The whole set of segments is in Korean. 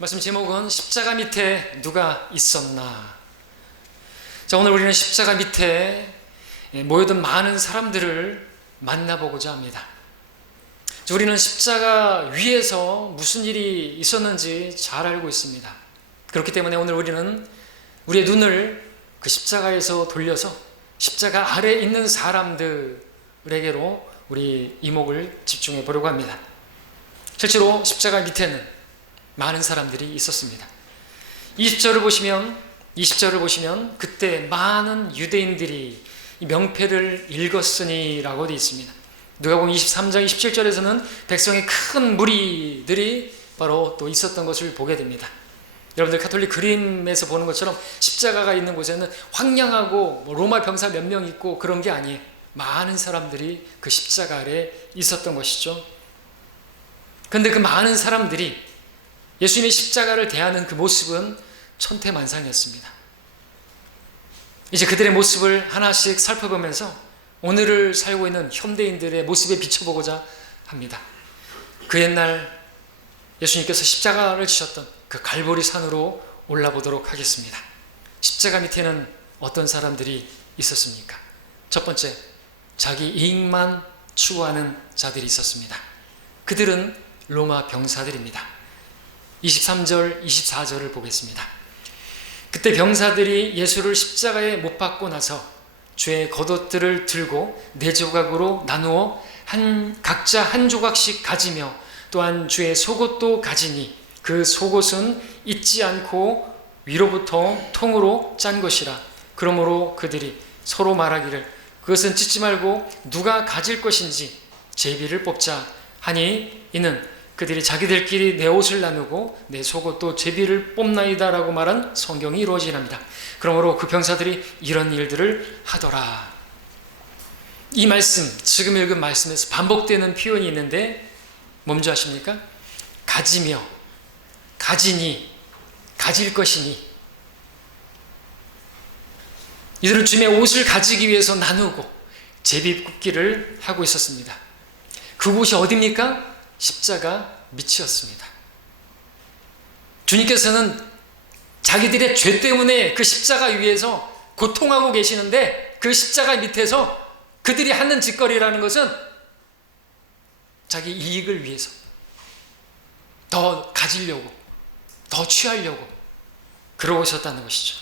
말씀 제목은 십자가 밑에 누가 있었나. 자, 오늘 우리는 십자가 밑에 모여든 많은 사람들을 만나보고자 합니다. 우리는 십자가 위에서 무슨 일이 있었는지 잘 알고 있습니다. 그렇기 때문에 오늘 우리는 우리의 눈을 그 십자가에서 돌려서 십자가 아래 있는 사람들에게로 우리 이목을 집중해 보려고 합니다. 실제로 십자가 밑에는 많은 사람들이 있었습니다. 20절을 보시면 그때 많은 유대인들이 이 명패를 읽었으니 라고 되어 있습니다. 누가복음 23장 27절에서는 백성의 큰 무리들이 바로 또 있었던 것을 보게 됩니다. 여러분들 가톨릭 그림에서 보는 것처럼 십자가가 있는 곳에는 황량하고 로마 병사 몇 명 있고 그런 게 아니에요. 많은 사람들이 그 십자가 아래 있었던 것이죠. 그런데 그 많은 사람들이 예수님의 십자가를 대하는 그 모습은 천태만상이었습니다. 이제 그들의 모습을 하나씩 살펴보면서 오늘을 살고 있는 현대인들의 모습에 비춰보고자 합니다. 그 옛날 예수님께서 십자가를 지셨던 그 갈보리 산으로 올라보도록 하겠습니다. 십자가 밑에는 어떤 사람들이 있었습니까? 첫 번째, 자기 이익만 추구하는 자들이 있었습니다. 그들은 로마 병사들입니다. 23절, 24절을 보겠습니다. 그때 병사들이 예수를 십자가에 못 박고 나서 죄의 겉옷들을 들고 네 조각으로 나누어 각자 한 조각씩 가지며 또한 죄의 속옷도 가지니 그 속옷은 잊지 않고 위로부터 통으로 짠 것이라. 그러므로 그들이 서로 말하기를 그것은 찢지 말고 누가 가질 것인지 제비를 뽑자 하니 이는 그들이 자기들끼리 내 옷을 나누고 내 속옷도 제비를 뽑나이다 라고 말한 성경이 이루어지랍니다. 그러므로 그 병사들이 이런 일들을 하더라. 이 말씀, 지금 읽은 말씀에서 반복되는 표현이 있는데 뭔지 아십니까? 가지며, 가지니, 가질 것이니. 이들은 주님의 옷을 가지기 위해서 나누고 제비 뽑기를 하고 있었습니다. 그곳이 어디입니까? 십자가 밑이었습니다. 주님께서는 자기들의 죄 때문에 그 십자가 위에서 고통하고 계시는데 그 십자가 밑에서 그들이 하는 짓거리라는 것은 자기 이익을 위해서 더 가지려고, 더 취하려고 그러고 있었다는 것이죠.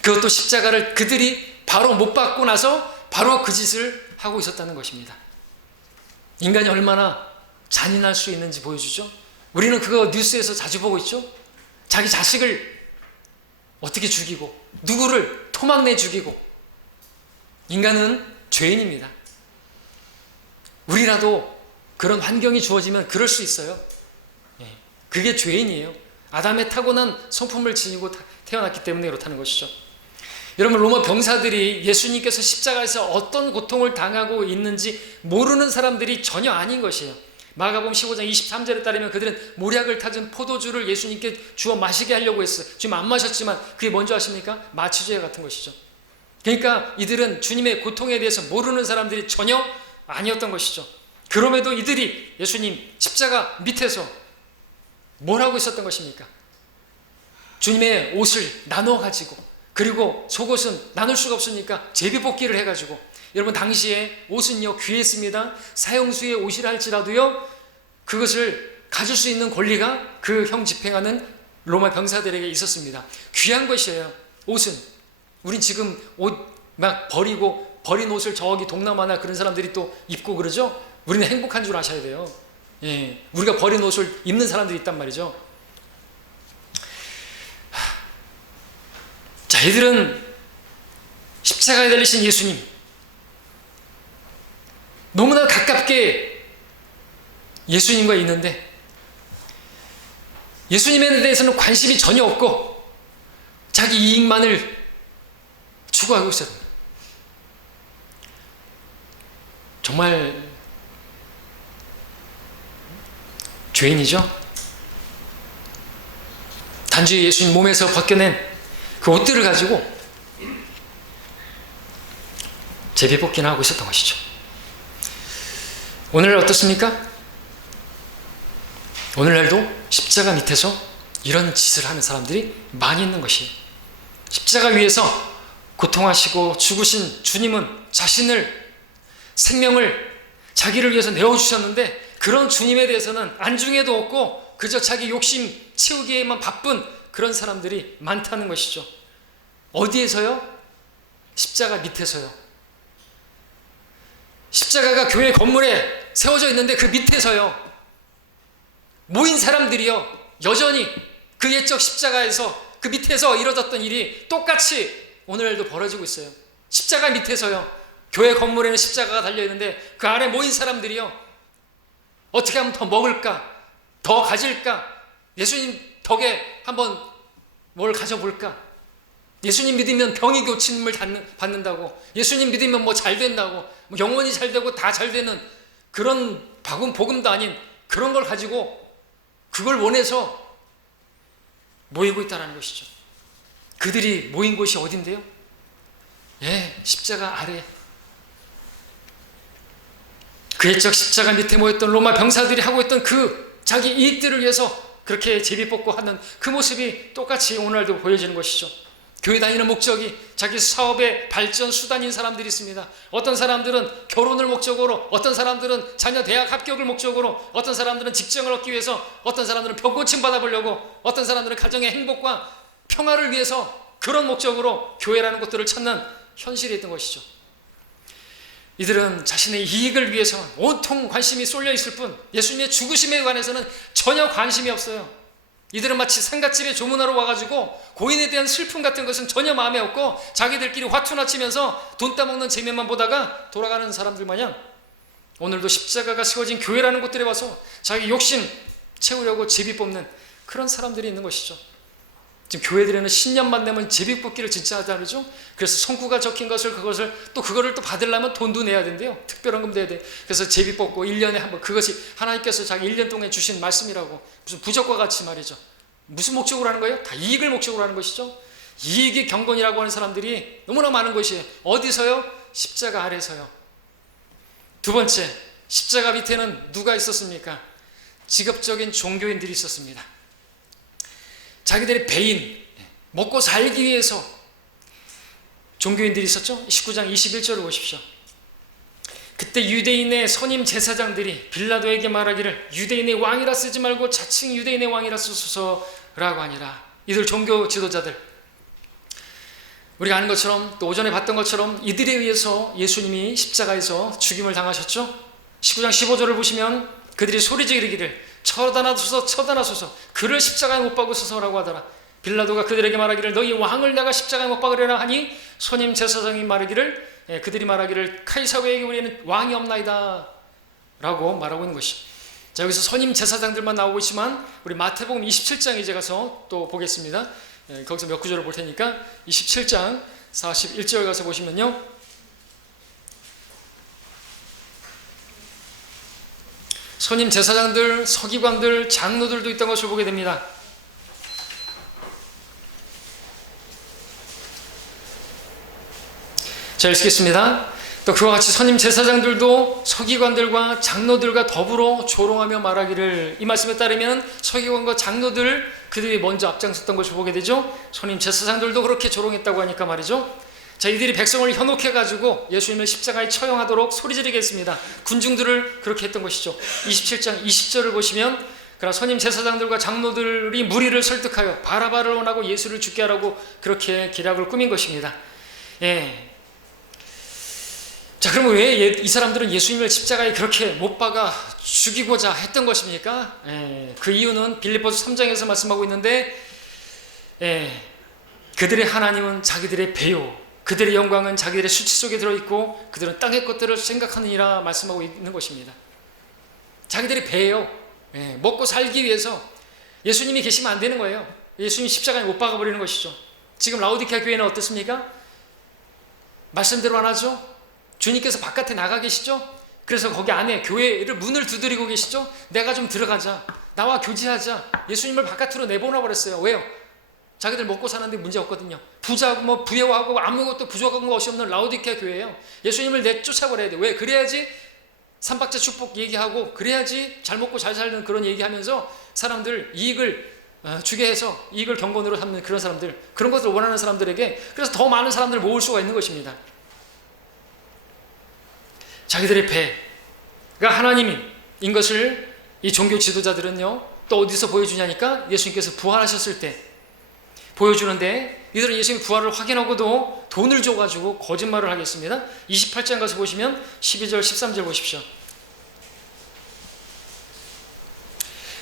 그것도 십자가를 그들이 바로 못 받고 나서 바로 그 짓을 하고 있었다는 것입니다. 인간이 얼마나 잔인할 수 있는지 보여주죠. 우리는 그거 뉴스에서 자주 보고 있죠. 자기 자식을 어떻게 죽이고 누구를 토막내 죽이고. 인간은 죄인입니다. 우리라도 그런 환경이 주어지면 그럴 수 있어요. 그게 죄인이에요. 아담의 타고난 성품을 지니고 태어났기 때문에 그렇다는 것이죠. 여러분, 로마 병사들이 예수님께서 십자가에서 어떤 고통을 당하고 있는지 모르는 사람들이 전혀 아닌 것이에요. 마가복음 15장 23절에 따르면 그들은 모략을 타진 포도주를 예수님께 주어 마시게 하려고 했어요. 지금 안 마셨지만 그게 뭔지 아십니까? 마취제 같은 것이죠. 그러니까 이들은 주님의 고통에 대해서 모르는 사람들이 전혀 아니었던 것이죠. 그럼에도 이들이 예수님 십자가 밑에서 뭘 하고 있었던 것입니까? 주님의 옷을 나눠 가지고, 그리고 속옷은 나눌 수가 없으니까 제비뽑기를 해가지고. 여러분, 당시에 옷은요 귀했습니다. 사형수의 옷이라 할지라도요 그것을 가질 수 있는 권리가 그 형 집행하는 로마 병사들에게 있었습니다. 귀한 것이에요. 옷은. 우린 지금 옷 막 버리고 버린 옷을 저기 동남아나 그런 사람들이 또 입고 그러죠. 우리는 행복한 줄 아셔야 돼요. 우리가 버린 옷을 입는 사람들이 있단 말이죠. 자, 이들은 십자가에 달리신 예수님 너무나 가깝게 예수님과 있는데 예수님에 대해서는 관심이 전혀 없고 자기 이익만을 추구하고 있었습니다. 정말 죄인이죠. 단지 예수님 몸에서 벗겨낸 그 옷들을 가지고 제비뽑기나 하고 있었던 것이죠. 오늘날 어떻습니까? 오늘날도 십자가 밑에서 이런 짓을 하는 사람들이 많이 있는 것이에요. 십자가 위에서 고통하시고 죽으신 주님은 자신을, 생명을 자기를 위해서 내어주셨는데 그런 주님에 대해서는 안중에도 없고 그저 자기 욕심 채우기에만 바쁜 그런 사람들이 많다는 것이죠. 어디에서요? 십자가 밑에서요. 십자가가 교회 건물에 세워져 있는데 그 밑에서요. 모인 사람들이요. 여전히 그 옛적 십자가에서 그 밑에서 이뤄졌던 일이 똑같이 오늘도 벌어지고 있어요. 십자가 밑에서요. 교회 건물에는 십자가가 달려있는데 그 안에 모인 사람들이요. 어떻게 하면 더 먹을까? 더 가질까? 예수님 덕에 한번 뭘 가져볼까? 예수님 믿으면 병이 고침을 받는다고, 예수님 믿으면 뭐 잘 된다고, 뭐 영원히 잘 되고 다 잘 되는 그런 복음도 아닌 그런 걸 가지고 그걸 원해서 모이고 있다는 것이죠. 그들이 모인 곳이 어딘데요? 십자가 아래. 그 옛적 십자가 밑에 모였던 로마 병사들이 하고 있던 그 자기 이익들을 위해서 그렇게 제비 뽑고 하는 그 모습이 똑같이 오늘도 보여지는 것이죠. 교회 다니는 목적이 자기 사업의 발전 수단인 사람들이 있습니다. 어떤 사람들은 결혼을 목적으로, 어떤 사람들은 자녀 대학 합격을 목적으로, 어떤 사람들은 직장을 얻기 위해서, 어떤 사람들은 병고침 받아보려고, 어떤 사람들은 가정의 행복과 평화를 위해서 그런 목적으로 교회라는 곳들을 찾는 현실이 있던 것이죠. 이들은 자신의 이익을 위해서 온통 관심이 쏠려 있을 뿐 예수님의 죽으심에 관해서는 전혀 관심이 없어요. 이들은 마치 상갓집에 조문하러 와가지고 고인에 대한 슬픔 같은 것은 전혀 마음에 없고 자기들끼리 화투나 치면서 돈 따먹는 재미만 보다가 돌아가는 사람들 마냥 오늘도 십자가가 세워진 교회라는 곳들에 와서 자기 욕심 채우려고 제비 뽑는 그런 사람들이 있는 것이죠. 지금 교회들에는 신년만 되면 제비 뽑기를 진짜 하잖아요. 그래서 성구가 적힌 것을 그거를 또 받으려면 돈도 내야 된대요. 특별헌금 내야 돼. 그래서 제비 뽑고 1년에 한번, 그것이 하나님께서 자기 1년 동안 주신 말씀이라고, 무슨 부적과 같이 말이죠. 무슨 목적으로 하는 거예요? 다 이익을 목적으로 하는 것이죠. 이익이 경건이라고 하는 사람들이 너무나 많은 것이에요. 어디서요? 십자가 아래서요. 두 번째, 십자가 밑에는 누가 있었습니까? 직업적인 종교인들이 있었습니다. 자기들의 배인, 먹고 살기 위해서 종교인들이 있었죠. 19장 21절을 보십시오. 그때 유대인의 선임 제사장들이 빌라도에게 말하기를 유대인의 왕이라 쓰지 말고 자칭 유대인의 왕이라 쓰소서라고 하니라. 이들 종교 지도자들, 우리가 아는 것처럼 또 오전에 봤던 것처럼 이들에 의해서 예수님이 십자가에서 죽임을 당하셨죠. 19장 15절을 보시면 그들이 소리지르 이르기를 처단하소서 처단하소서, 그를 십자가에 못 박으소서라고 하더라. 빌라도가 그들에게 말하기를 너희 왕을 내가 십자가에 못 박으려나 하니 선임 제사장이 말하기를, 그들이 말하기를 카이사르에게 우리는 왕이 없나이다 라고 말하고 있는 것이. 자, 여기서 선임 제사장들만 나오고 있지만 우리 마태복음 27장에 이제 가서 또 보겠습니다. 거기서 몇 구절을 볼 테니까 27장 41절 가서 보시면요, 선임 제사장들, 서기관들, 장로들도 있던 것을 보게 됩니다. 자, 읽겠습니다. 또 그와 같이 선임 제사장들도 서기관들과 장로들과 더불어 조롱하며 말하기를, 이 말씀에 따르면 서기관과 장로들, 그들이 먼저 앞장섰던 것을 보게 되죠. 선임 제사장들도 그렇게 조롱했다고 하니까 말이죠. 자, 이들이 백성을 현혹해가지고 예수님을 십자가에 처형하도록 소리지르게 했습니다. 군중들을 그렇게 했던 것이죠. 27장 20절을 보시면 그러나 선임 제사장들과 장로들이 무리를 설득하여 바라바를 원하고 예수를 죽게 하라고 그렇게 기략을 꾸민 것입니다. 자, 그러면 왜 이 사람들은 예수님을 십자가에 그렇게 못 박아 죽이고자 했던 것입니까? 그 이유는 빌립보서 3장에서 말씀하고 있는데, 그들의 하나님은 자기들의 배요, 그들의 영광은 자기들의 수치 속에 들어있고 그들은 땅의 것들을 생각하느니라 말씀하고 있는 것입니다. 자기들의 배예요. 먹고 살기 위해서 예수님이 계시면 안 되는 거예요. 예수님이 십자가에 못 박아버리는 것이죠. 지금 라오디케아 교회는 어떻습니까? 말씀대로 안 하죠? 주님께서 바깥에 나가 계시죠? 그래서 거기 안에 교회를 문을 두드리고 계시죠? 내가 좀 들어가자, 나와 교제하자. 예수님을 바깥으로 내보내 버렸어요. 왜요? 자기들 먹고 사는데 문제 없거든요. 부자고 부여하고 아무것도 부족한 것이 없는 라오디케아 교회예요. 예수님을 내쫓아버려야 돼. 왜? 그래야지 삼박자 축복 얘기하고, 그래야지 잘 먹고 잘 살는 그런 얘기하면서 사람들 이익을 주게 해서 이익을 경건으로 삼는 그런 사람들, 그런 것을 원하는 사람들에게, 그래서 더 많은 사람들을 모을 수가 있는 것입니다. 자기들의 배가 하나님인 것을 이 종교 지도자들은요, 또 어디서 보여주냐니까 예수님께서 부활하셨을 때 보여주는데, 이들은 예수님 부활을 확인하고도 돈을 줘가지고 거짓말을 하겠습니다. 28장 가서 보시면 12절 13절 보십시오.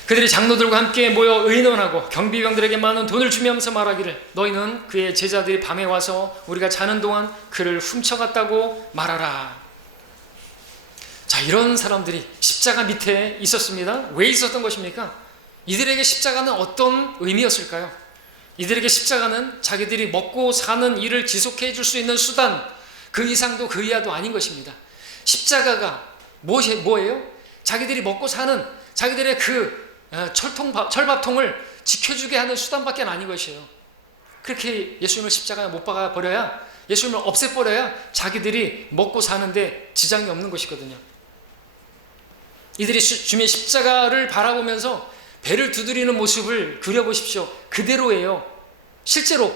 그들이 장로들과 함께 모여 의논하고 경비병들에게 많은 돈을 주면서 말하기를, 너희는 그의 제자들이 밤에 와서 우리가 자는 동안 그를 훔쳐갔다고 말하라. 자, 이런 사람들이 십자가 밑에 있었습니다. 왜 있었던 것입니까? 이들에게 십자가는 어떤 의미였을까요? 이들에게 십자가는 자기들이 먹고 사는 일을 지속해 줄 수 있는 수단, 그 이상도 그 이하도 아닌 것입니다. 십자가가 뭐예요? 자기들이 먹고 사는 자기들의 그 철밥통을 지켜주게 하는 수단밖에 아닌 것이에요. 그렇게 예수님을 십자가에 못 박아 버려야, 예수님을 없애버려야 자기들이 먹고 사는데 지장이 없는 것이거든요. 이들이 주님의 십자가를 바라보면서 배를 두드리는 모습을 그려보십시오. 그대로예요. 실제로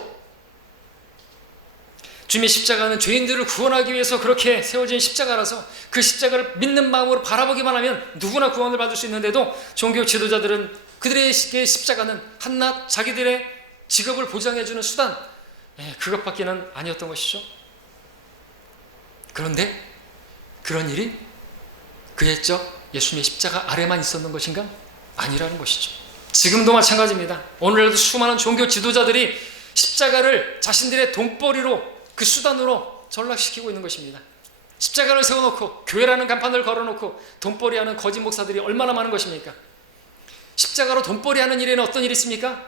주님의 십자가는 죄인들을 구원하기 위해서 그렇게 세워진 십자가라서 그 십자가를 믿는 마음으로 바라보기만 하면 누구나 구원을 받을 수 있는데도 종교 지도자들은 그들의 십자가는 한낱 자기들의 직업을 보장해주는 수단, 그것밖에는 아니었던 것이죠. 그런데 그런 일이 그의 적 예수님의 십자가 아래만 있었는 것인가? 아니라는 것이죠. 지금도 마찬가지입니다. 오늘날도 수많은 종교 지도자들이 십자가를 자신들의 돈벌이로, 그 수단으로 전락시키고 있는 것입니다. 십자가를 세워놓고 교회라는 간판을 걸어놓고 돈벌이하는 거짓 목사들이 얼마나 많은 것입니까? 십자가로 돈벌이하는 일에는 어떤 일이 있습니까?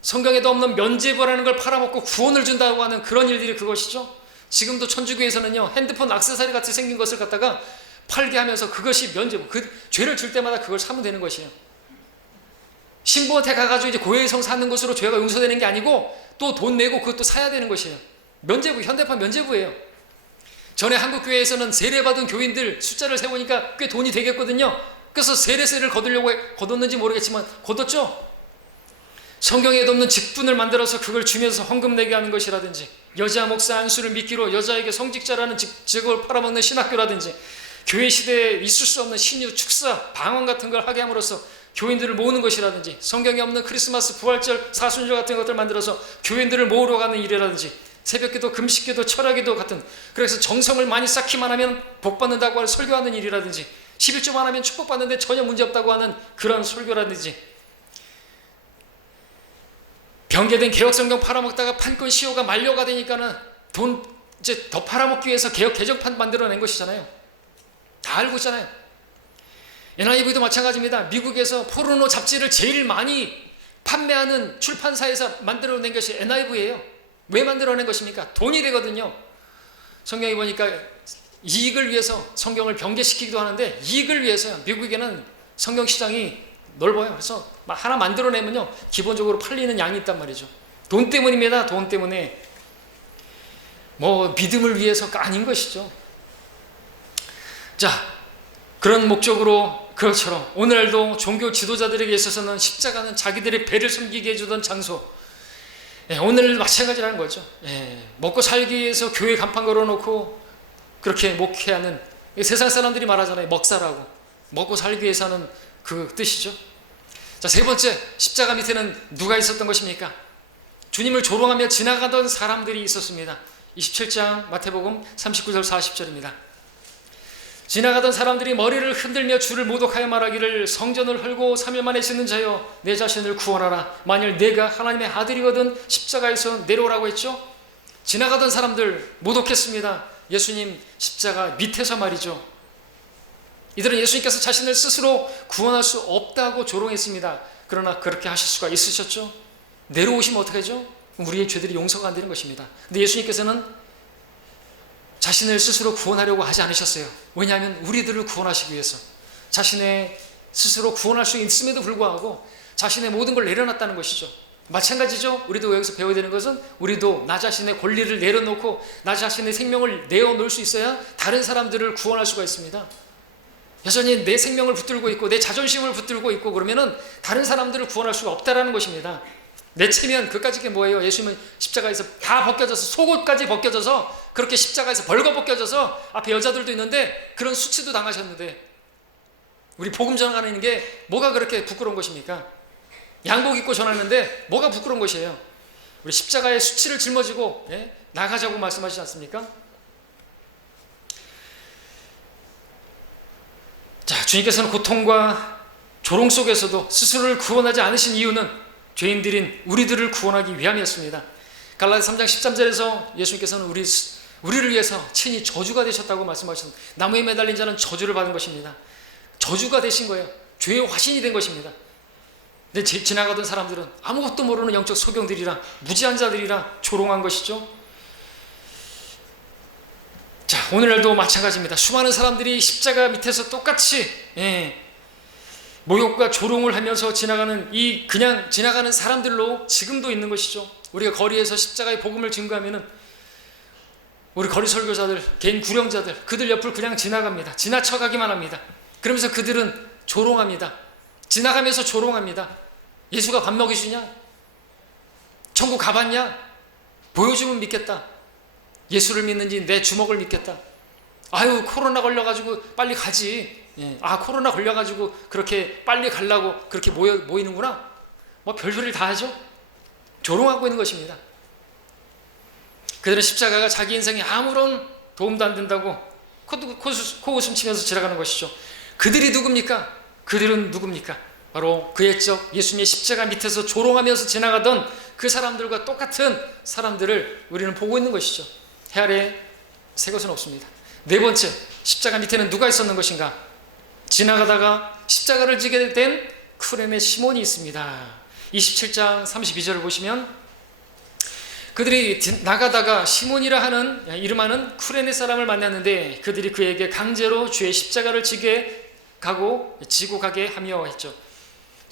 성경에도 없는 면죄부라는 걸 팔아먹고 구원을 준다고 하는 그런 일들이 그것이죠. 지금도 천주교에서는요, 핸드폰 액세서리 같이 생긴 것을 갖다가 팔게 하면서 그것이 면죄부, 그 죄를 줄 때마다 그걸 사면 되는 것이에요. 신부한테 가가지고 이제 고해성 사는 것으로 죄가 용서되는 게 아니고 또 돈 내고 그것도 사야 되는 것이에요. 면죄부, 현대판 면죄부예요. 전에 한국교회에서는 세례받은 교인들 숫자를 세보니까 꽤 돈이 되겠거든요. 그래서 세례세를 거뒀는지 모르겠지만 거뒀죠. 성경에도 없는 직분을 만들어서 그걸 주면서 헌금 내게 하는 것이라든지, 여자 목사 안수를 미끼로 여자에게 성직자라는 직업을 팔아먹는 신학교라든지, 교회 시대에 있을 수 없는 신유, 축사, 방언 같은 걸 하게 함으로써 교인들을 모으는 것이라든지, 성경에 없는 크리스마스, 부활절, 사순절 같은 것들 만들어서 교인들을 모으러 가는 일이라든지, 새벽기도, 금식기도, 철야기도 같은, 그래서 정성을 많이 쌓기만 하면 복받는다고 하는 설교하는 일이라든지, 11조만 하면 축복받는데 전혀 문제없다고 하는 그런 설교라든지, 병개된 개혁성경 팔아먹다가 판권 시효가 만료가 되니까는 돈 이제 더 팔아먹기 위해서 개정판 만들어낸 것이잖아요. 다 알고 있잖아요. NIV도 마찬가지입니다. 미국에서 포르노 잡지를 제일 많이 판매하는 출판사에서 만들어낸 것이 NIV예요. 왜 만들어낸 것입니까? 돈이 되거든요. 성경에 보니까 이익을 위해서 성경을 병개시키기도 하는데, 이익을 위해서요. 미국에는 성경 시장이 넓어요. 그래서 하나 만들어내면요, 기본적으로 팔리는 양이 있단 말이죠. 돈 때문입니다. 돈 때문에. 뭐 믿음을 위해서가 아닌 것이죠. 자, 그런 목적으로, 그것처럼 오늘날도 종교 지도자들에게 있어서는 십자가는 자기들의 배를 섬기게 해주던 장소, 오늘 마찬가지라는 거죠. 먹고 살기 위해서 교회 간판 걸어놓고 그렇게 목회하는, 세상 사람들이 말하잖아요. 먹사라고. 먹고 살기 위해서 하는 그 뜻이죠. 자, 세 번째, 십자가 밑에는 누가 있었던 것입니까? 주님을 조롱하며 지나가던 사람들이 있었습니다. 27장 마태복음 39절 40절입니다. 지나가던 사람들이 머리를 흔들며 주를 모독하여 말하기를, 성전을 헐고 3일 만에 짓는 자여, 내 자신을 구원하라. 만일 내가 하나님의 아들이거든 십자가에서 내려오라고 했죠. 지나가던 사람들 모독했습니다. 예수님 십자가 밑에서 말이죠. 이들은 예수님께서 자신을 스스로 구원할 수 없다고 조롱했습니다. 그러나 그렇게 하실 수가 있으셨죠. 내려오시면 어떻게 하죠? 우리의 죄들이 용서가 안 되는 것입니다. 근데 예수님께서는 자신을 스스로 구원하려고 하지 않으셨어요. 왜냐하면 우리들을 구원하시기 위해서, 자신의 스스로 구원할 수 있음에도 불구하고 자신의 모든 걸 내려놨다는 것이죠. 마찬가지죠. 우리도 여기서 배워야 되는 것은, 우리도 나 자신의 권리를 내려놓고 나 자신의 생명을 내어놓을 수 있어야 다른 사람들을 구원할 수가 있습니다. 여전히 내 생명을 붙들고 있고 내 자존심을 붙들고 있고 그러면은 다른 사람들을 구원할 수가 없다라는 것입니다. 내 체면 그까짓 게 뭐예요? 예수님은 십자가에서 다 벗겨져서 속옷까지 벗겨져서 그렇게 십자가에서 벌거 벗겨져서 앞에 여자들도 있는데 그런 수치도 당하셨는데 우리 복음 전하는 게 뭐가 그렇게 부끄러운 것입니까? 양복 입고 전하는데 뭐가 부끄러운 것이에요? 우리 십자가의 수치를 짊어지고 나가자고 말씀하시지 않습니까? 자, 주님께서는 고통과 조롱 속에서도 스스로를 구원하지 않으신 이유는 죄인들인 우리들을 구원하기 위함이었습니다. 갈라디아 3장 13절에서 예수님께서는 우리를 위해서 친히 저주가 되셨다고 말씀하셨습니다. 나무에 매달린 자는 저주를 받은 것입니다. 저주가 되신 거예요. 죄의 화신이 된 것입니다. 근데 지나가던 사람들은 아무것도 모르는 영적 소경들이라 무지한 자들이라 조롱한 것이죠. 자, 오늘날도 마찬가지입니다. 수많은 사람들이 십자가 밑에서 똑같이 모욕과 조롱을 하면서 지나가는 그냥 지나가는 사람들로 지금도 있는 것이죠. 우리가 거리에서 십자가의 복음을 증거하면은 우리 거리 설교자들, 개인 구령자들 그들 옆을 그냥 지나갑니다. 지나쳐가기만 합니다. 그러면서 그들은 조롱합니다. 지나가면서 조롱합니다. 예수가 밥 먹이주냐? 천국 가봤냐? 보여주면 믿겠다. 예수를 믿는지 내 주먹을 믿겠다. 아유, 코로나 걸려가지고 빨리 가지. 코로나 걸려가지고 그렇게 빨리 가려고 그렇게 모이는구나. 뭐 별소리를 다 하죠. 조롱하고 있는 것입니다. 그들은 십자가가 자기 인생에 아무런 도움도 안 된다고 코웃음 치면서 지나가는 것이죠. 그들이 누굽니까? 그들은 누굽니까? 바로 그 옛적 예수님의 십자가 밑에서 조롱하면서 지나가던 그 사람들과 똑같은 사람들을 우리는 보고 있는 것이죠. 해 아래 새 것은 없습니다. 네 번째, 십자가 밑에는 누가 있었는 것인가? 지나가다가 십자가를 지게 된 쿠레네 시몬이 있습니다. 27장 32절을 보시면 그들이 나가다가 시몬이라 하는 이름하는 쿠레네 사람을 만났는데 그들이 그에게 강제로 주의 십자가를 지고 가게 하며 했죠.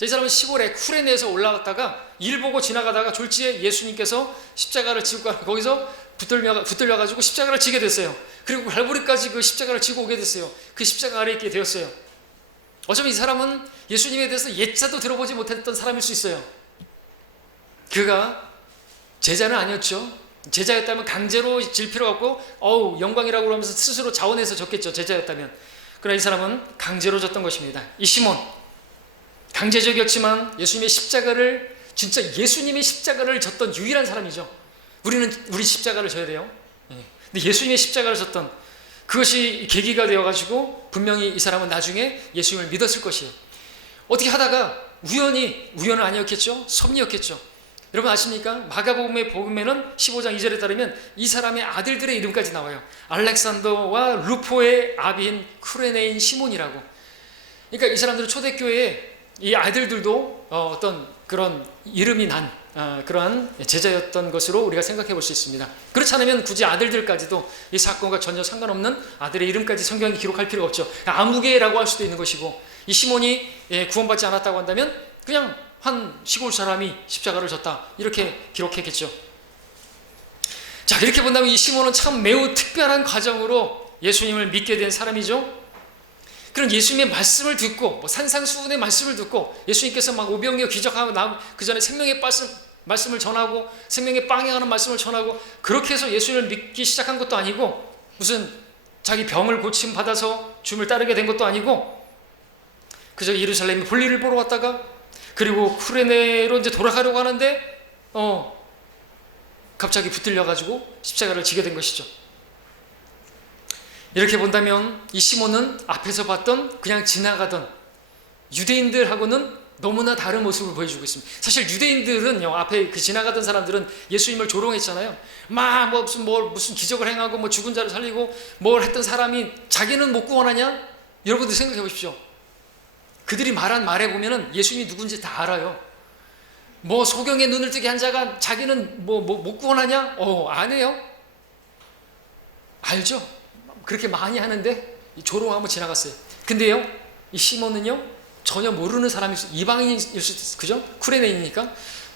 이 사람은 시골에 쿠레네에서 올라갔다가 일 보고 지나가다가 졸지에 예수님께서 십자가를 지고 거기서 붙들려가지고 십자가를 지게 됐어요. 그리고 갈보리까지 그 십자가를 지고 오게 됐어요. 그 십자가 아래에 있게 되었어요. 어쩌면 이 사람은 예수님에 대해서 예자도 들어보지 못했던 사람일 수 있어요. 그가 제자는 아니었죠. 제자였다면 강제로 질 필요가 없고 영광이라고 그러면서 스스로 자원해서 졌겠죠. 제자였다면. 그러나 이 사람은 강제로 졌던 것입니다. 이 시몬 강제적이었지만 예수님의 십자가를 진짜 예수님의 십자가를 졌던 유일한 사람이죠. 우리 십자가를 져야 돼요. 근데 예수님의 십자가를 졌던 그것이 계기가 되어가지고 분명히 이 사람은 나중에 예수님을 믿었을 것이에요. 어떻게 하다가 우연은 아니었겠죠. 섭리였겠죠. 여러분 아십니까? 마가복음의 복음에는 15장 2절에 따르면 이 사람의 아들들의 이름까지 나와요. 알렉산더와 루포의 아비인 쿠레네인 시몬이라고. 그러니까 이 사람들은 초대교회에 이 아들들도 어떤 그런 이름이 난 그러한 제자였던 것으로 우리가 생각해 볼 수 있습니다. 그렇지 않으면 굳이 아들들까지도 이 사건과 전혀 상관없는 아들의 이름까지 성경에 기록할 필요가 없죠. 아무개라고 할 수도 있는 것이고 이 시몬이 구원받지 않았다고 한다면 그냥 한 시골 사람이 십자가를 졌다 이렇게 기록했겠죠. 자, 이렇게 본다면 이 시몬은 참 매우 특별한 과정으로 예수님을 믿게 된 사람이죠. 그런 예수님의 말씀을 듣고 산상수훈의 말씀을 듣고 예수님께서 막 오병이어 기적하고 그 전에 생명의 말씀을 전하고 생명의 빵에 관한 말씀을 전하고 그렇게 해서 예수님을 믿기 시작한 것도 아니고 무슨 자기 병을 고침 받아서 주님을 따르게 된 것도 아니고 그저 예루살렘에 볼일을 보러 왔다가 그리고 쿠레네로 이제 돌아가려고 하는데 갑자기 붙들려가지고 십자가를 지게 된 것이죠. 이렇게 본다면 이 시몬은 앞에서 봤던 그냥 지나가던 유대인들하고는 너무나 다른 모습을 보여주고 있습니다. 사실 유대인들은요, 앞에 그 지나가던 사람들은 예수님을 조롱했잖아요. 막 무슨 기적을 행하고 죽은 자를 살리고 뭘 했던 사람이 자기는 못 구원하냐? 여러분들 생각해 보십시오. 그들이 말한 말에 보면은 예수님이 누군지 다 알아요. 소경의 눈을 뜨게 한 자가 자기는 못 구원하냐? 안 해요. 알죠? 그렇게 많이 하는데 조롱하고 지나갔어요. 근데요, 이 시몬은요 전혀 모르는 사람일 수, 이방인일 수 있어요. 그죠? 쿠레네이니까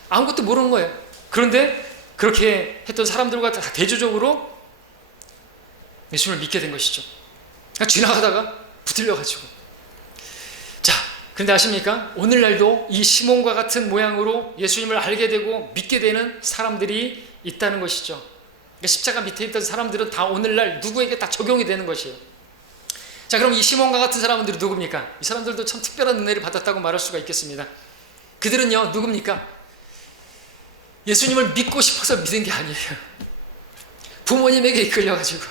아무것도 모르는 거예요. 그런데 그렇게 했던 사람들과 다 대조적으로 예수님을 믿게 된 것이죠. 그러니까 지나가다가 붙들려가지고 그런데 아십니까? 오늘날도 이 시몬과 같은 모양으로 예수님을 알게 되고 믿게 되는 사람들이 있다는 것이죠. 그러니까 십자가 밑에 있던 사람들은 다 오늘날 누구에게 다 적용이 되는 것이에요. 자, 그럼 이 시몬과 같은 사람들이 누굽니까? 이 사람들도 참 특별한 은혜를 받았다고 말할 수가 있겠습니다. 그들은요, 누굽니까? 예수님을 믿고 싶어서 믿은 게 아니에요. 부모님에게 이끌려가지고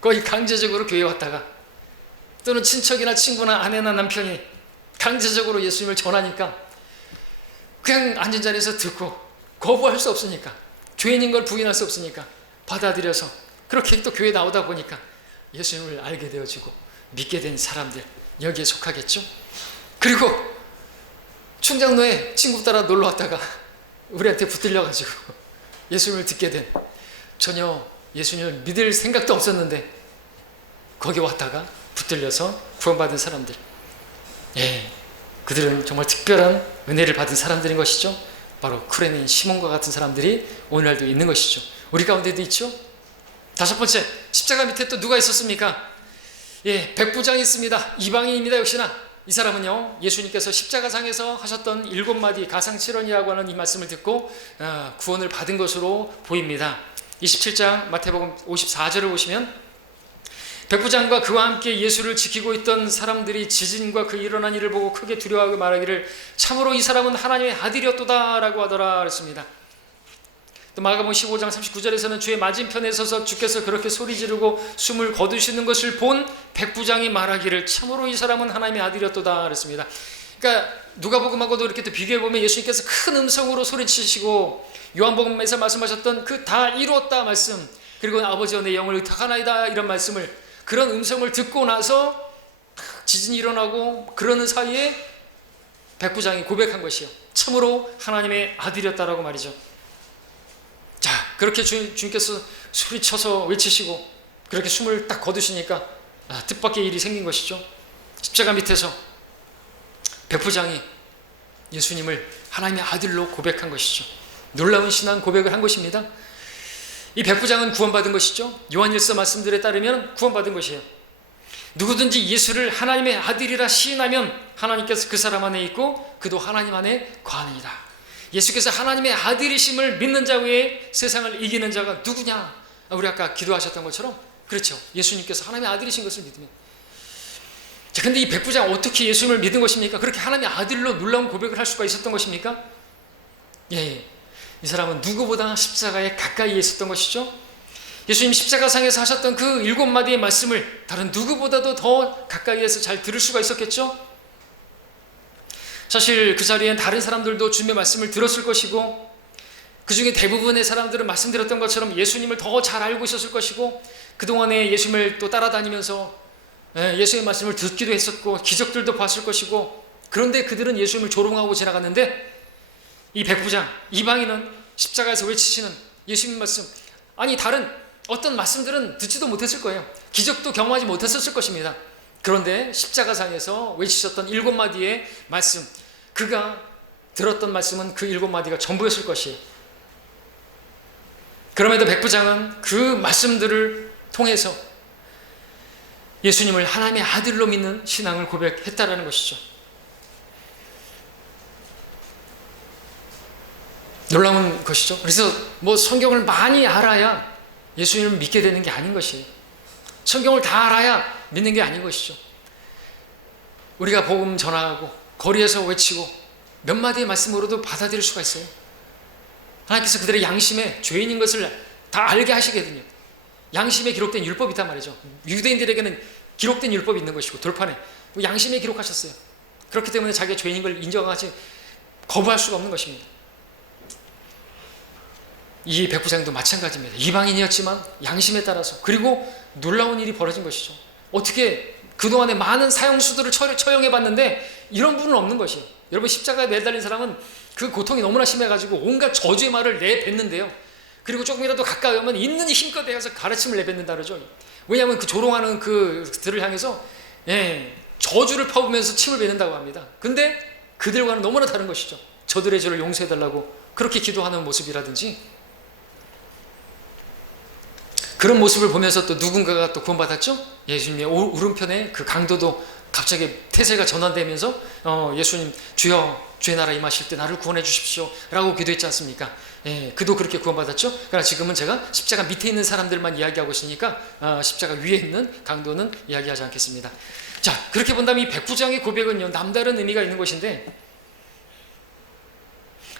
거의 강제적으로 교회에 왔다가, 또는 친척이나 친구나 아내나 남편이 강제적으로 예수님을 전하니까 그냥 앉은 자리에서 듣고 거부할 수 없으니까, 죄인인 걸 부인할 수 없으니까 받아들여서 그렇게 또 교회에 나오다 보니까 예수님을 알게 되어지고 믿게 된 사람들, 여기에 속하겠죠. 그리고 충장로에 친구 따라 놀러 왔다가 우리한테 붙들려가지고 예수님을 듣게 된, 전혀 예수님을 믿을 생각도 없었는데 거기 왔다가 붙들려서 구원받은 사람들, 그들은 정말 특별한 은혜를 받은 사람들인 것이죠. 바로 쿠레네인 시몬과 같은 사람들이 오늘날도 있는 것이죠. 우리 가운데도 있죠. 다섯 번째, 십자가 밑에 또 누가 있었습니까? 백부장이 있습니다. 이방인입니다. 역시나 이 사람은요, 예수님께서 십자가상에서 하셨던 7마디 가상칠언이라고 하는 이 말씀을 듣고 구원을 받은 것으로 보입니다. 27장 마태복음 54절을 보시면, 백부장과 그와 함께 예수를 지키고 있던 사람들이 지진과 그 일어난 일을 보고 크게 두려워하고 말하기를 참으로 이 사람은 하나님의 아들이었도다 라고 하더라 그랬습니다. 또 마가복음 15장 39절에서는 주의 맞은편에 서서 주께서 그렇게 소리 지르고 숨을 거두시는 것을 본 백부장이 말하기를 참으로 이 사람은 하나님의 아들이었도다 그랬습니다. 그러니까 누가복음하고도 이렇게 또 비교해보면 예수님께서 큰 음성으로 소리치시고 요한복음에서 말씀하셨던 그 다 이루었다 말씀, 그리고 아버지여 내 영을 의탁하나이다 이런 말씀을, 그런 음성을 듣고 나서 지진이 일어나고 그러는 사이에 백부장이 고백한 것이요, 참으로 하나님의 아들이었다라고 말이죠. 자, 그렇게 주님께서 소리쳐서 외치시고 그렇게 숨을 딱 거두시니까 뜻밖의 일이 생긴 것이죠. 십자가 밑에서 백부장이 예수님을 하나님의 아들로 고백한 것이죠. 놀라운 신앙 고백을 한 것입니다. 이 백부장은 구원받은 것이죠. 요한일서 말씀들에 따르면 구원받은 것이에요. 누구든지 예수를 하나님의 아들이라 시인하면 하나님께서 그 사람 안에 있고 그도 하나님 안에 거하느니라. 예수께서 하나님의 아들이심을 믿는 자 외에 세상을 이기는 자가 누구냐? 우리 아까 기도하셨던 것처럼, 그렇죠. 예수님께서 하나님의 아들이신 것을 믿으면. 자, 근데 이 백부장 어떻게 예수님을 믿은 것입니까? 그렇게 하나님의 아들로 놀라운 고백을 할 수가 있었던 것입니까? 이 사람은 누구보다 십자가에 가까이에 있었던 것이죠. 예수님 십자가상에서 하셨던 그 7마디의 말씀을 다른 누구보다도 더 가까이에서 잘 들을 수가 있었겠죠. 사실 그 자리엔 다른 사람들도 주님의 말씀을 들었을 것이고, 그 중에 대부분의 사람들은 말씀드렸던 것처럼 예수님을 더 잘 알고 있었을 것이고, 그동안에 예수님을 또 따라다니면서 예수님의 말씀을 듣기도 했었고 기적들도 봤을 것이고, 그런데 그들은 예수님을 조롱하고 지나갔는데 이 백부장, 이방인은 십자가에서 외치시는 예수님 말씀, 아니 다른 어떤 말씀들은 듣지도 못했을 거예요. 기적도 경험하지 못했을 것입니다. 그런데 십자가상에서 외치셨던 7마디의 말씀, 그가 들었던 말씀은 그 7마디가 전부였을 것이에요. 그럼에도 백부장은 그 말씀들을 통해서 예수님을 하나님의 아들로 믿는 신앙을 고백했다라는 것이죠. 놀라운 것이죠. 그래서 성경을 많이 알아야 예수님을 믿게 되는 게 아닌 것이에요. 성경을 다 알아야 믿는 게 아닌 것이죠. 우리가 복음 전하고 거리에서 외치고 몇 마디의 말씀으로도 받아들일 수가 있어요. 하나님께서 그들의 양심에 죄인인 것을 다 알게 하시거든요. 양심에 기록된 율법이 있단 말이죠. 유대인들에게는 기록된 율법이 있는 것이고 돌판에 양심에 기록하셨어요. 그렇기 때문에 자기가 죄인인 걸 인정하지 거부할 수가 없는 것입니다. 이 백부장도 마찬가지입니다. 이방인이었지만 양심에 따라서, 그리고 놀라운 일이 벌어진 것이죠. 어떻게 그동안에 많은 사형수들을 처형해봤는데 이런 분은 없는 것이에요. 여러분, 십자가에 매달린 사람은 그 고통이 너무나 심해가지고 온갖 저주의 말을 내뱉는데요. 그리고 조금이라도 가까이 오면 있는 힘껏 대해서 가르침을 내뱉는다 그러죠. 왜냐하면 그 조롱하는 그들을 향해서 저주를 퍼부으면서 침을 뱉는다고 합니다. 근데 그들과는 너무나 다른 것이죠. 저들의 죄를 용서해달라고 그렇게 기도하는 모습이라든지, 그런 모습을 보면서 또 누군가가 또 구원받았죠? 예수님의 오른편에 그 강도도 갑자기 태세가 전환되면서 예수님 주여 주의 나라 임하실 때 나를 구원해 주십시오 라고 기도했지 않습니까? 예, 그도 그렇게 구원받았죠. 그러나 지금은 제가 십자가 밑에 있는 사람들만 이야기하고 있으니까 십자가 위에 있는 강도는 이야기하지 않겠습니다. 자, 그렇게 본다면 이 백부장의 고백은요, 남다른 의미가 있는 것인데,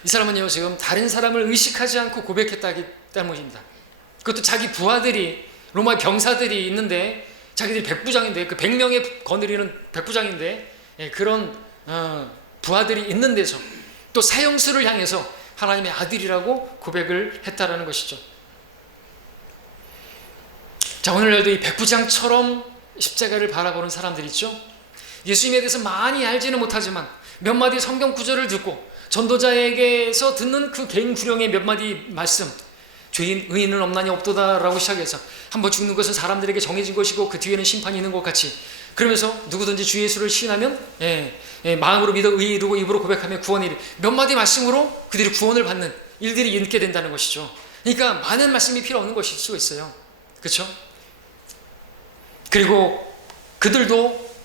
이 사람은요 지금 다른 사람을 의식하지 않고 고백했다기 때문입니다. 그것도 자기 부하들이, 로마 병사들이 있는데, 자기들이 백부장인데, 그 100명에 거느리는 백부장인데, 예, 그런 부하들이 있는 데서 또 사형수를 향해서 하나님의 아들이라고 고백을 했다라는 것이죠. 자, 오늘날도 이 백부장처럼 십자가를 바라보는 사람들 있죠. 예수님에 대해서 많이 알지는 못하지만 몇 마디 성경 구절을 듣고 전도자에게서 듣는 그 개인 구령의 몇 마디 말씀, 죄인 의인은 없나니 없도다 라고 시작해서 한번 죽는 것은 사람들에게 정해진 것이고 그 뒤에는 심판이 있는 것 같이, 그러면서 누구든지 주 예수를 시인하면 마음으로 믿어 의에 이르고 입으로 고백하면 구원이 이르, 몇 마디 말씀으로 그들이 구원을 받는 일들이 있게 된다는 것이죠. 그러니까 많은 말씀이 필요 없는 것일 수가 있어요. 그렇죠? 그리고 그들도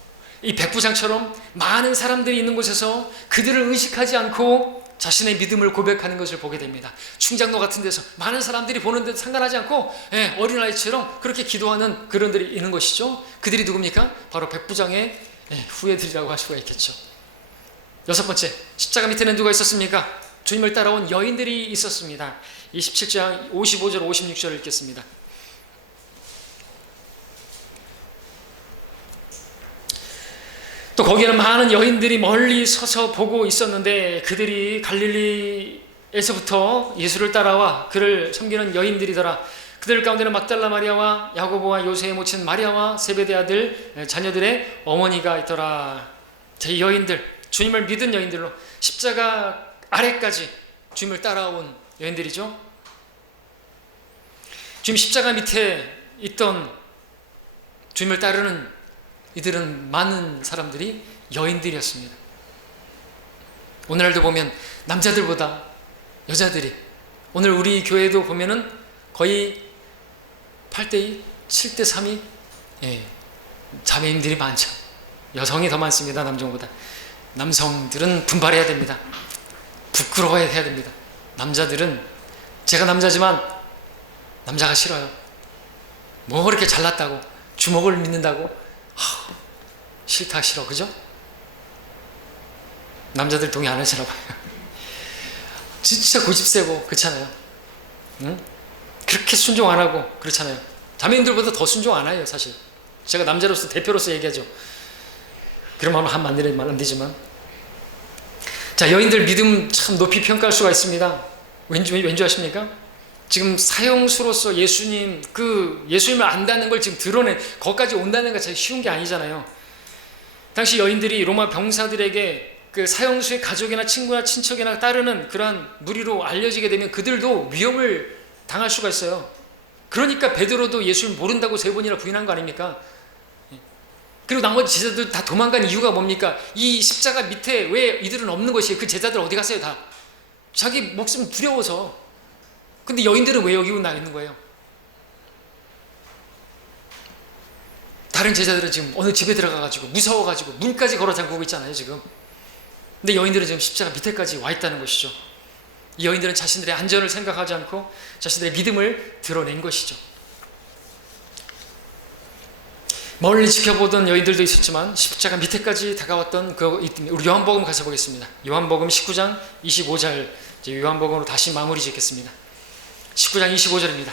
이 백부장처럼 많은 사람들이 있는 곳에서 그들을 의식하지 않고 자신의 믿음을 고백하는 것을 보게 됩니다. 충장로 같은 데서 많은 사람들이 보는데도 상관하지 않고 어린아이처럼 그렇게 기도하는 그런들이 있는 것이죠. 그들이 누굽니까? 바로 백부장의 후예들이라고 할 수가 있겠죠. 여섯 번째, 십자가 밑에는 누가 있었습니까? 주님을 따라온 여인들이 있었습니다. 27장 55절 56절을 읽겠습니다. 또 거기에는 많은 여인들이 멀리 서서 보고 있었는데 그들이 갈릴리에서부터 예수를 따라와 그를 섬기는 여인들이더라. 그들 가운데는 막달라 마리아와 야고보와 요새의 모친 마리아와 세베대 아들 자녀들의 어머니가 있더라. 제 여인들, 주님을 믿은 여인들로 십자가 아래까지 주님을 따라온 여인들이죠. 주님 십자가 밑에 있던 주님을 따르는 이들은 많은 사람들이 여인들이었습니다. 오늘날도 보면 남자들보다 여자들이, 오늘 우리 교회도 보면은 거의 8대2, 7대3이 자매님들이 많죠. 여성이 더 많습니다. 남성보다. 남성들은 분발해야 됩니다. 부끄러워해야 됩니다. 남자들은, 제가 남자지만 남자가 싫어요. 뭐 그렇게 잘났다고, 주먹을 믿는다고, 싫다 싫어, 그죠? 남자들 동의 안 하시나 봐요. 진짜 고집세고 그렇잖아요. 응? 그렇게 순종 안 하고 그렇잖아요. 자매님들보다 더 순종 안 해요. 사실 제가 남자로서 대표로서 얘기하죠. 그러면 하면 안 되지만, 자, 여인들 믿음 참 높이 평가할 수가 있습니다. 왠지 아십니까? 지금 사형수로서 예수님을 안다는 걸 지금 드러낸, 거기까지 온다는 게 쉬운 게 아니잖아요. 당시 여인들이 로마 병사들에게 그 사형수의 가족이나 친구나 친척이나 따르는 그러한 무리로 알려지게 되면 그들도 위험을 당할 수가 있어요. 그러니까 베드로도 예수를 모른다고 3번이나 부인한 거 아닙니까? 그리고 나머지 제자들 다 도망간 이유가 뭡니까? 이 십자가 밑에 왜 이들은 없는 것이에요? 그 제자들 어디 갔어요? 다 자기 목숨 두려워서. 근데 여인들은 왜 여기 나 있는 거예요? 다른 제자들은 지금 어느 집에 들어가가지고 무서워가지고 문까지 걸어 잠그고 있잖아요 지금. 근데 여인들은 지금 십자가 밑에까지 와 있다는 것이죠. 이 여인들은 자신들의 안전을 생각하지 않고 자신들의 믿음을 드러낸 것이죠. 멀리 지켜보던 여인들도 있었지만 십자가 밑에까지 다가왔던 우리 요한복음 가서 보겠습니다. 요한복음 19장 25절, 이제 요한복음으로 다시 마무리 짓겠습니다. 19장 25절입니다.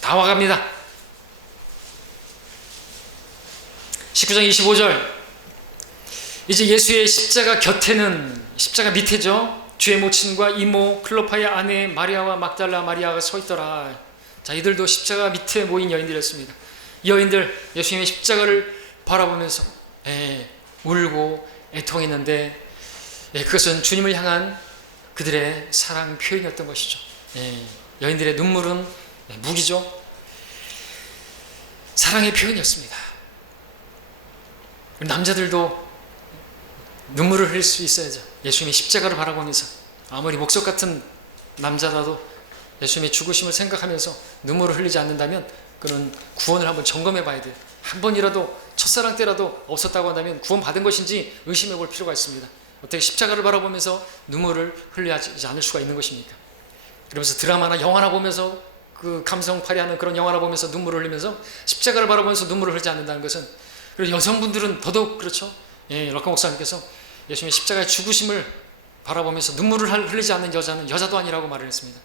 다 와갑니다. 19장 25절, 이제 예수의 십자가 곁에는, 십자가 밑에죠, 주의 모친과 이모 클로파의 아내 마리아와 막달라 마리아가 서 있더라. 자, 이들도 십자가 밑에 모인 여인들이었습니다. 이 여인들 예수님의 십자가를 바라보면서 울고 애통했는데, 그것은 주님을 향한 그들의 사랑 표현이었던 것이죠. 여인들의 눈물은 무기죠. 사랑의 표현이었습니다. 남자들도 눈물을 흘릴 수 있어야죠. 예수님의 십자가를 바라보면서, 아무리 목석 같은 남자라도 예수님의 죽으심을 생각하면서 눈물을 흘리지 않는다면 그는 구원을 한번 점검해 봐야 돼요. 한 번이라도 첫사랑 때라도 없었다고 한다면 구원받은 것인지 의심해 볼 필요가 있습니다. 어떻게 십자가를 바라보면서 눈물을 흘리지 않을 수가 있는 것입니까? 그러면서 드라마나 영화나 보면서 그 감성 발휘하는 그런 영화나 보면서 눈물을 흘리면서 십자가를 바라보면서 눈물을 흘리지 않는다는 것은, 그리고 여성분들은 더더욱 그렇죠. 럭커 목사님께서 예수님의 십자가의 죽으심을 바라보면서 눈물을 흘리지 않는 여자는 여자도 아니라고 말을 했습니다.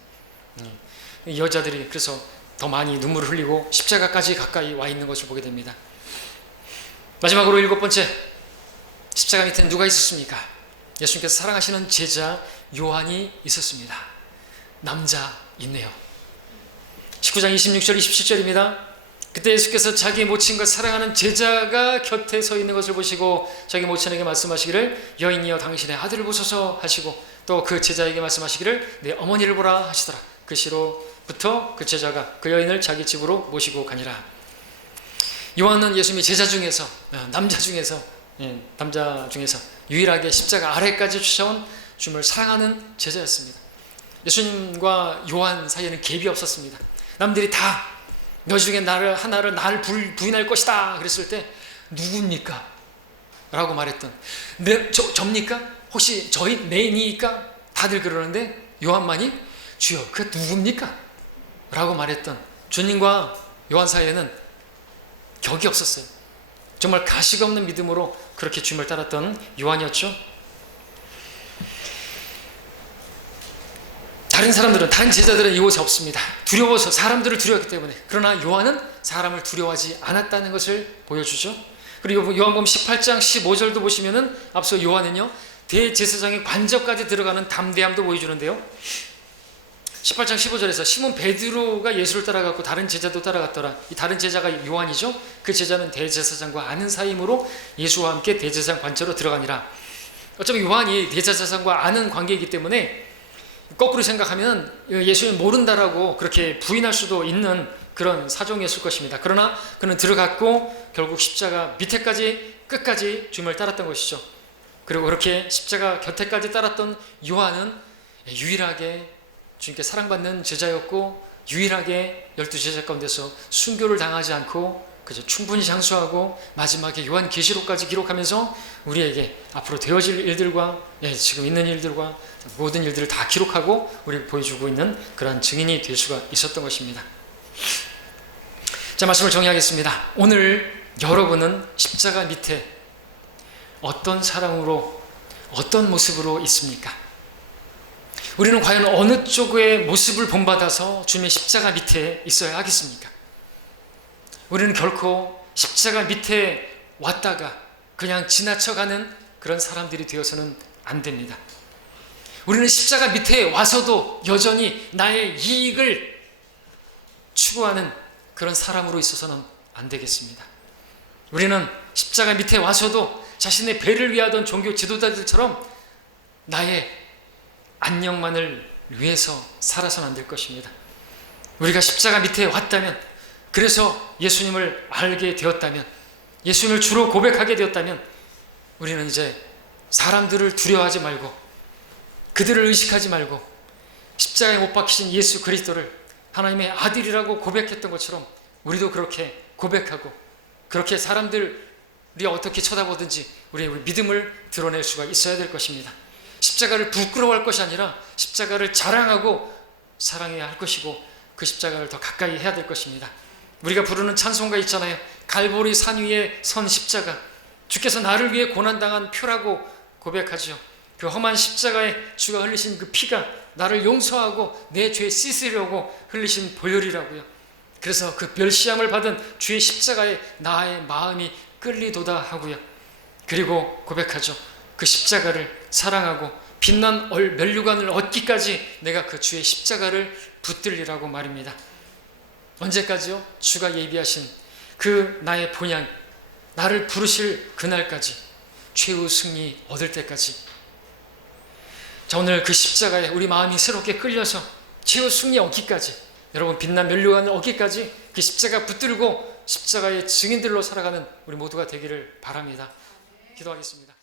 여자들이 그래서 더 많이 눈물을 흘리고 십자가까지 가까이 와 있는 것을 보게 됩니다. 마지막으로 7번째, 십자가 밑에는 누가 있었습니까? 예수님께서 사랑하시는 제자 요한이 있었습니다. 남자이네요. 19장 26절 27절입니다. 그때 예수께서 자기 모친과 사랑하는 제자가 곁에 서 있는 것을 보시고 자기 모친에게 말씀하시기를 여인이여 당신의 아들을 보소서 하시고 또 그 제자에게 말씀하시기를 내 어머니를 보라 하시더라. 그 시로부터 그 제자가 그 여인을 자기 집으로 모시고 가니라. 요한은 예수님의 제자 중에서 남자 중에서 유일하게 십자가 아래까지 쫓아온 주님을 사랑하는 제자였습니다. 예수님과 요한 사이에는 갭이 없었습니다. 남들이 다 너 중에 나를 부인할 것이다 그랬을 때 누굽니까? 라고 말했던, 접니까? 혹시 저희 메인이니까? 다들 그러는데 요한만이 주여 그가 누굽니까? 라고 말했던 주님과 요한 사이에는 격이 없었어요. 정말 가시가 없는 믿음으로 그렇게 주님을 따랐던 요한이었죠. 다른 제자들은 이곳에 없습니다. 두려워서, 사람들을 두려웠기 때문에. 그러나 요한은 사람을 두려워하지 않았다는 것을 보여주죠. 그리고 요한복음 18장 15절도 보시면은 앞서 요한은요 대제사장의 관저까지 들어가는 담대함도 보여주는데요. 18장 15절에서 시몬 베드로가 예수를 따라갔고 다른 제자도 따라갔더라. 이 다른 제자가 요한이죠. 그 제자는 대제사장과 아는 사이므로 예수와 함께 대제사장 관저로 들어가니라. 어차피 요한이 대제사장과 아는 관계이기 때문에 거꾸로 생각하면 예수님 모른다라고 그렇게 부인할 수도 있는 그런 사정이었을 것입니다. 그러나 그는 들어갔고 결국 십자가 밑에까지 끝까지 주님을 따랐던 것이죠. 그리고 그렇게 십자가 곁에까지 따랐던 요한은 유일하게 주님께 사랑받는 제자였고 유일하게 12제자 가운데서 순교를 당하지 않고 그저 충분히 장수하고 마지막에 요한계시록까지 기록하면서 우리에게 앞으로 되어질 일들과 지금 있는 일들과 모든 일들을 다 기록하고 우리에게 보여주고 있는 그러한 증인이 될 수가 있었던 것입니다. 자, 말씀을 정리하겠습니다. 오늘 여러분은 십자가 밑에 어떤 사랑으로, 어떤 모습으로 있습니까? 우리는 과연 어느 쪽의 모습을 본받아서 주님의 십자가 밑에 있어야 하겠습니까? 우리는 결코 십자가 밑에 왔다가 그냥 지나쳐가는 그런 사람들이 되어서는 안 됩니다. 우리는 십자가 밑에 와서도 여전히 나의 이익을 추구하는 그런 사람으로 있어서는 안 되겠습니다. 우리는 십자가 밑에 와서도 자신의 배를 위하던 종교 지도자들처럼 나의 안녕만을 위해서 살아서는 안 될 것입니다. 우리가 십자가 밑에 왔다면, 그래서 예수님을 알게 되었다면, 예수님을 주로 고백하게 되었다면 우리는 이제 사람들을 두려워하지 말고 그들을 의식하지 말고 십자가에 못 박히신 예수 그리스도를 하나님의 아들이라고 고백했던 것처럼 우리도 그렇게 고백하고 그렇게 사람들이 어떻게 쳐다보든지 우리의 믿음을 드러낼 수가 있어야 될 것입니다. 십자가를 부끄러워할 것이 아니라 십자가를 자랑하고 사랑해야 할 것이고 그 십자가를 더 가까이 해야 될 것입니다. 우리가 부르는 찬송가 있잖아요. 갈보리 산 위에 선 십자가, 주께서 나를 위해 고난당한 표라고 고백하죠. 그 험한 십자가에 주가 흘리신 그 피가 나를 용서하고 내 죄 씻으려고 흘리신 보혈이라고요. 그래서 그 멸시함을 받은 주의 십자가에 나의 마음이 끌리도다 하고요. 그리고 고백하죠. 그 십자가를 사랑하고 빛난 면류관을 얻기까지 내가 그 주의 십자가를 붙들리라고 말입니다. 언제까지요? 주가 예비하신 그 나의 본향, 나를 부르실 그날까지, 최후 승리 얻을 때까지. 자, 오늘 그 십자가에 우리 마음이 새롭게 끌려서 최후 승리 얻기까지, 여러분 빛난 면류관을 얻기까지 그 십자가 붙들고 십자가의 증인들로 살아가는 우리 모두가 되기를 바랍니다. 기도하겠습니다.